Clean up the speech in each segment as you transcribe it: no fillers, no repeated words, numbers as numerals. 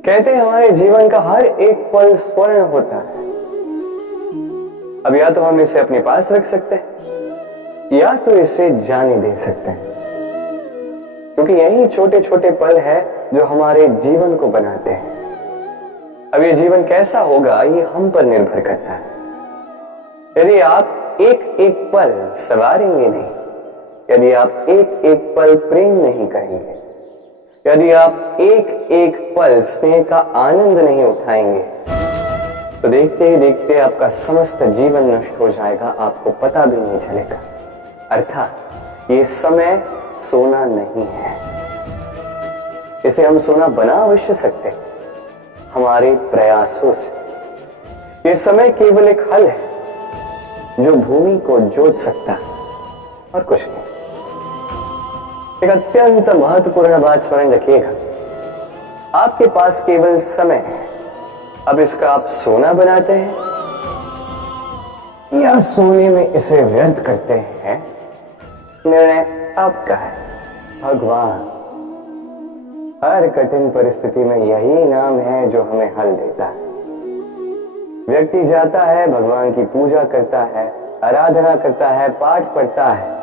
कहते हैं हमारे जीवन का हर एक पल स्वर्ण होता है। अब या तो हम इसे अपने पास रख सकते हैं या तो इसे जाने दे सकते हैं, क्योंकि यही छोटे छोटे पल है जो हमारे जीवन को बनाते हैं। अब ये जीवन कैसा होगा ये हम पर निर्भर करता है। यदि आप एक एक पल सवारेंगे नहीं, यदि आप एक एक पल प्रेम नहीं करेंगे, यदि आप एक एक पल स्नेह का आनंद नहीं उठाएंगे, तो देखते ही देखते आपका समस्त जीवन नष्ट हो जाएगा, आपको पता भी नहीं चलेगा। अर्थात ये समय सोना नहीं है। इसे हम सोना बना अवश्य सकते हैं हमारे प्रयासों से। ये समय केवल एक हल है जो भूमि को जोत सकता है और कुछ नहीं। एक अत्यंत महत्वपूर्ण बात स्मरण रखिएगा, आपके पास केवल समय है। अब इसका आप सोना बनाते हैं या सोने में इसे व्यर्थ करते हैं, निर्णय आपका है। भगवान हर कठिन परिस्थिति में यही नाम है जो हमें हल देता है। व्यक्ति जाता है, भगवान की पूजा करता है, आराधना करता है, पाठ पढ़ता है,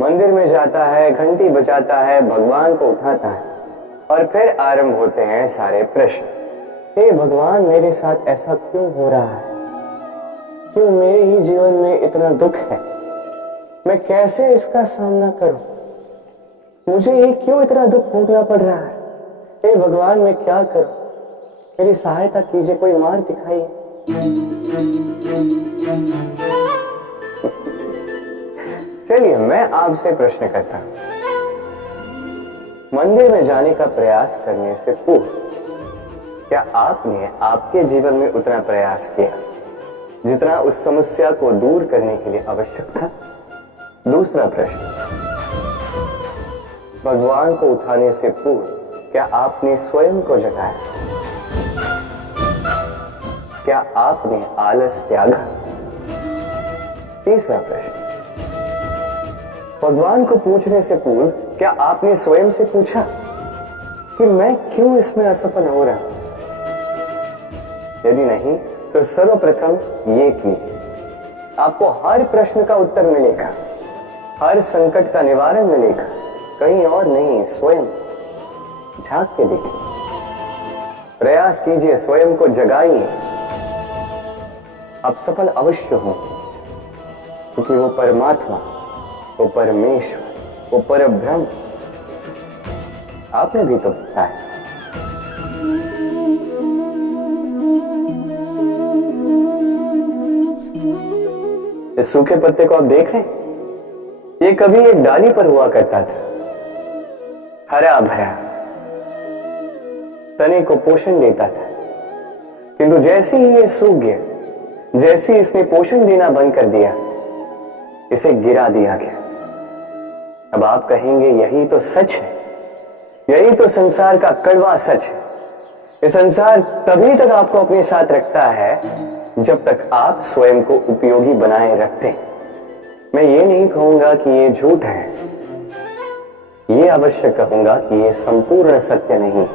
मंदिर में जाता है, घंटी बजाता है, भगवान को उठाता है और फिर आरंभ होते हैं सारे प्रश्न। हे भगवान, मेरे साथ ऐसा क्यों हो रहा है? क्यों मेरे ही जीवन में इतना दुख है? मैं कैसे इसका सामना करूं? मुझे ये क्यों इतना दुख भोगना पड़ रहा है? हे भगवान, मैं क्या करूं? मेरी सहायता कीजिए, कोई मार्ग दिखाइए। चलिए मैं आपसे प्रश्न करता हूं, मंदिर में जाने का प्रयास करने से पूर्व क्या आपने आपके जीवन में उतना प्रयास किया जितना उस समस्या को दूर करने के लिए आवश्यक था? दूसरा प्रश्न, भगवान को उठाने से पूर्व क्या आपने स्वयं को जगाया? क्या आपने आलस त्यागा? तीसरा प्रश्न, भगवान को पूछने से पूर्व क्या आपने स्वयं से पूछा कि मैं क्यों इसमें असफल हो रहा हूं? यदि नहीं तो सर्वप्रथम ये कीजिए, आपको हर प्रश्न का उत्तर मिलेगा, हर संकट का निवारण मिलेगा, कहीं और नहीं, स्वयं झांक के देखिए, प्रयास कीजिए, स्वयं को जगाइए। आप सफल अवश्य हों, क्योंकि वो परमात्मा, वो परमेश्वर, वो परब्रह्म आपने भी तो पूछा है। इस सूखे पत्ते को आप देख रहे हैं, ये कभी एक डाली पर हुआ करता था, हरा भरा, तने को पोषण देता था, किंतु जैसे ही ये सूख गया, जैसे इसने पोषण देना बंद कर दिया, इसे गिरा दिया गया। अब आप कहेंगे यही तो सच है, यही तो संसार का कड़वा सच है। ये संसार तभी तक आपको अपने साथ रखता है जब तक आप स्वयं को उपयोगी बनाए रखते हैं। मैं ये नहीं कहूंगा कि ये झूठ है, ये अवश्य कहूंगा कि ये संपूर्ण सत्य नहीं है।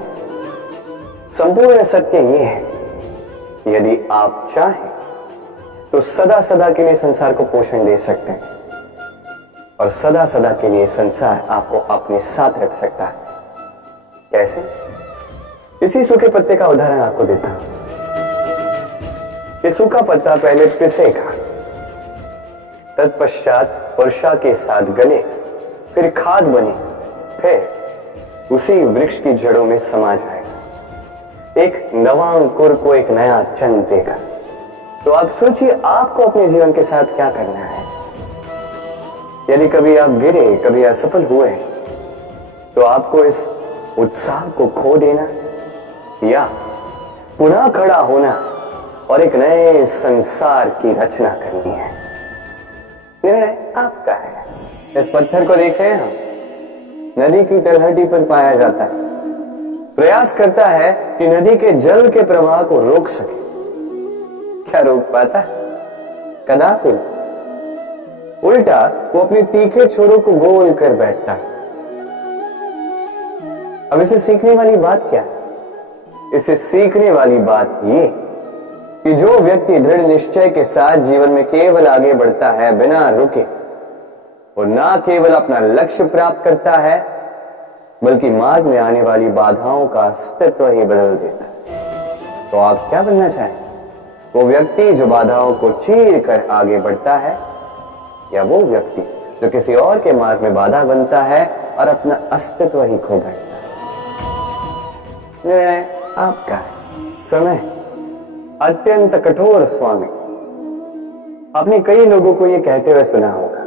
संपूर्ण सत्य ये है, यदि आप चाहें तो सदा सदा के लिए संसार को पोषण दे सकते हैं और सदा सदा के लिए संसार आपको अपने साथ रख सकता है। कैसे? इसी सूखे पत्ते का उदाहरण आपको देता हूं। ये सूखा पत्ता पहले पिसेगा, तत्पश्चात वर्षा के साथ गले, फिर खाद बने, फिर उसी वृक्ष की जड़ों में समा जाएगा, एक नवा अंकुर को एक नया जन्म देगा। तो आप सोचिए आपको अपने जीवन के साथ क्या करना है। यदि कभी आप गिरे, कभी असफल हुए, तो आपको इस उत्साह को खो देना या पुनः खड़ा होना और एक नए संसार की रचना करनी है। निर्णय आपका है। इस पत्थर को देख रहे हैं हम, नदी की तलहटी पर पाया जाता है, प्रयास करता है कि नदी के जल के प्रवाह को रोक सके। क्या रोक पाता है? कदापि। उल्टा वो अपने तीखे छोरों को गोल कर बैठता है। अब इसे सीखने वाली बात क्या है? इसे सीखने वाली बात ये कि जो व्यक्ति दृढ़ निश्चय के साथ जीवन में केवल आगे बढ़ता है बिना रुके, वो ना केवल अपना लक्ष्य प्राप्त करता है बल्कि मार्ग में आने वाली बाधाओं का अस्तित्व ही बदल देता है। तो आप क्या बनना चाहें? वो व्यक्ति जो बाधाओं को चीर कर आगे बढ़ता है, या वो व्यक्ति जो किसी और के मार्ग में बाधा बनता है और अपना अस्तित्व ही खो बैठता है? निर्णय आपका है। समय अत्यंत कठोर स्वामी। आपने कई लोगों को यह कहते हुए सुना होगा,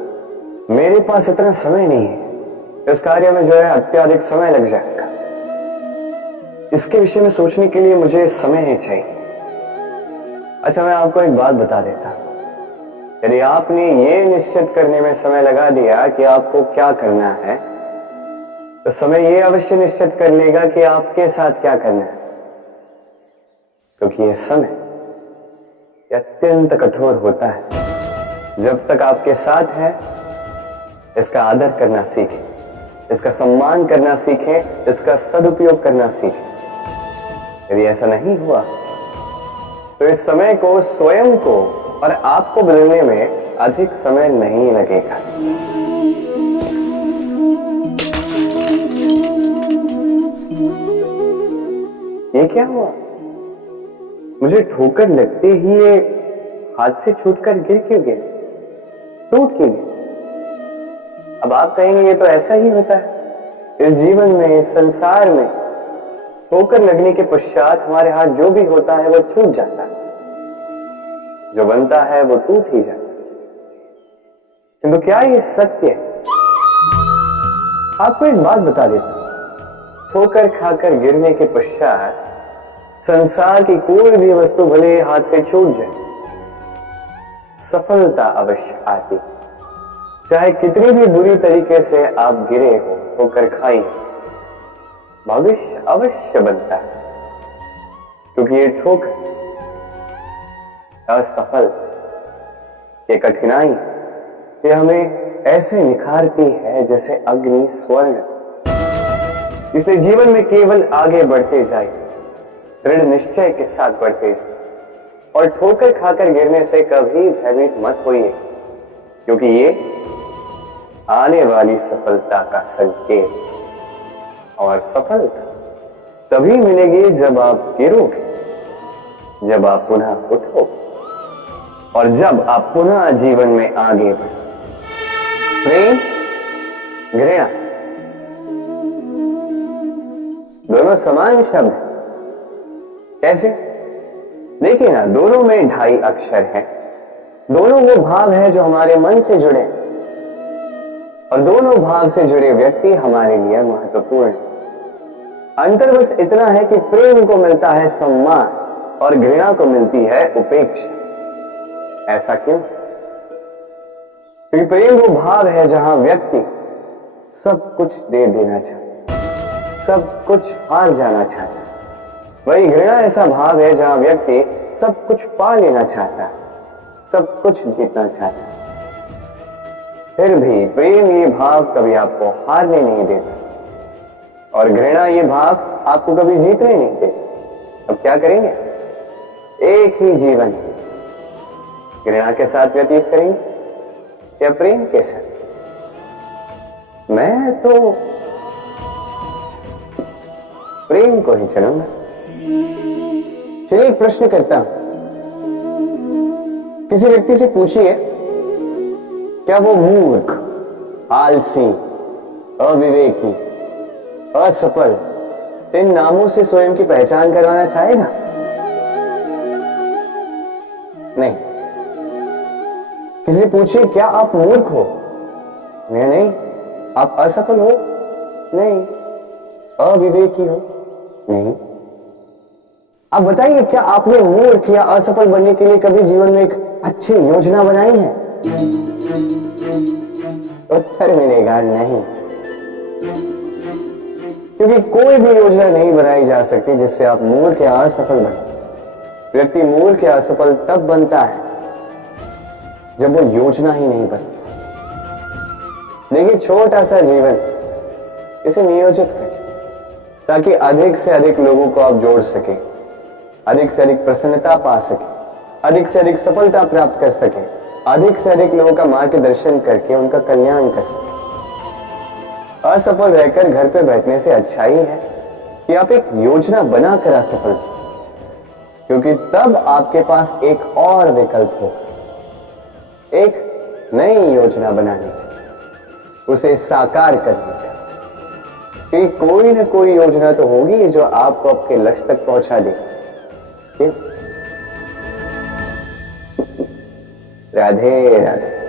मेरे पास इतना समय नहीं है, इस कार्य में जो है अत्यधिक समय लग जाएगा, इसके विषय में सोचने के लिए मुझे समय ही चाहिए। अच्छा, मैं आपको एक बात बता देता हूं, यदि आपने ये निश्चित करने में समय लगा दिया कि आपको क्या करना है, तो समय ये अवश्य निश्चित कर लेगा कि आपके साथ क्या करना है, क्योंकि ये समय अत्यंत कठोर होता है। जब तक आपके साथ है, इसका आदर करना सीखें, इसका सम्मान करना सीखें, इसका सदुपयोग करना सीखें। यदि ऐसा नहीं हुआ तो इस समय को, स्वयं को और आपको बदलने में अधिक समय नहीं लगेगा। ये क्या हुआ? मुझे ठोकर लगते ही ये हाथ से छूटकर गिर क्यों गया, टूट क्यों गया? अब आप कहेंगे ये तो ऐसा ही होता है इस जीवन में, इस संसार में। ठोकर लगने के पश्चात हमारे हाथ जो भी होता है वो छूट जाता है, जो बनता है वो टूट ही जाता है। किंतु क्या ये सत्य है? आपको एक बात बता देता हूं, ठोकर खाकर गिरने के पश्चात संसार की कोई भी वस्तु भले हाथ से छूट जाए, सफलता अवश्य आती। चाहे कितनी भी बुरी तरीके से आप गिरे हो, ठोकर खाई हो, भविष्य अवश्य बनता है, क्योंकि ये ठोकर, असफल, ये कठिनाई, ये हमें ऐसे निखारती है जैसे अग्नि स्वर्ण। इसलिए जीवन में केवल आगे बढ़ते जाए, दृढ़ निश्चय के साथ बढ़ते जाए, और ठोकर खाकर गिरने से कभी भयभीत मत होइए, क्योंकि ये आने वाली सफलता का संकेत। और सफलता तभी मिलेगी जब आप गिरोगे, जब आप पुनः उठोगे, और जब आप पुनः जीवन में आगे बढ़े। प्रेम, घृणा दोनों समान शब्द हैं। कैसे? देखिए ना, दोनों में 2.5 अक्षर है, दोनों वो भाव है जो हमारे मन से जुड़े, और दोनों भाव से जुड़े व्यक्ति हमारे लिए महत्वपूर्ण है। अंतर बस इतना है कि प्रेम को मिलता है सम्मान और घृणा को मिलती है उपेक्षा। ऐसा क्यों? क्योंकि प्रेम वो भाव है जहां व्यक्ति सब कुछ दे देना चाहता है, सब कुछ हार जाना चाहता है। वही घृणा ऐसा भाव है जहां व्यक्ति सब कुछ पा लेना चाहता है, सब कुछ जीतना चाहता है। फिर भी प्रेम ये भाव कभी आपको हारने नहीं देता, और घृणा ये भाव आपको कभी जीतने नहीं देता। अब क्या करेंगे? एक ही जीवन घृणा के साथ व्यतीत करेंगे या प्रेम के साथ? मैं तो प्रेम को ही चुनूंगा। चलिए एक प्रश्न करता हूं, किसी व्यक्ति से पूछिए, क्या वो मूर्ख, आलसी, अविवेकी, असफल, इन नामों से स्वयं की पहचान करवाना चाहेगा? नहीं। किसी से पूछिए, क्या आप मूर्ख हो? नहीं। आप असफल हो? नहीं। अविवेकी हो? नहीं। अब बताइए, क्या आपने मूर्ख या असफल बनने के लिए कभी जीवन में एक अच्छी योजना बनाई है? उत्तर मिलेगा नहीं, क्योंकि कोई भी योजना नहीं बनाई जा सकती जिससे आप मूर्ख या असफल बने। व्यक्ति मूर्ख या असफल तब बनता है जब वो योजना ही नहीं बनती। देखिए, छोटा सा जीवन, इसे नियोजित करें, ताकि अधिक से अधिक लोगों को आप जोड़ सके, अधिक से अधिक प्रसन्नता पा सके, अधिक से अधिक सफलता प्राप्त कर सके, अधिक से अधिक लोगों का मार्गदर्शन करके उनका कल्याण कर सके। असफल रहकर घर पे बैठने से अच्छा ही है कि आप एक योजना बनाकर असफल हो, क्योंकि तब आपके पास एक और विकल्प होगा, एक नई योजना बनाने का, उसे साकार करने का। कि कोई ना कोई योजना तो होगी जो आपको आपके लक्ष्य तक पहुंचा देगी। राधे राधे।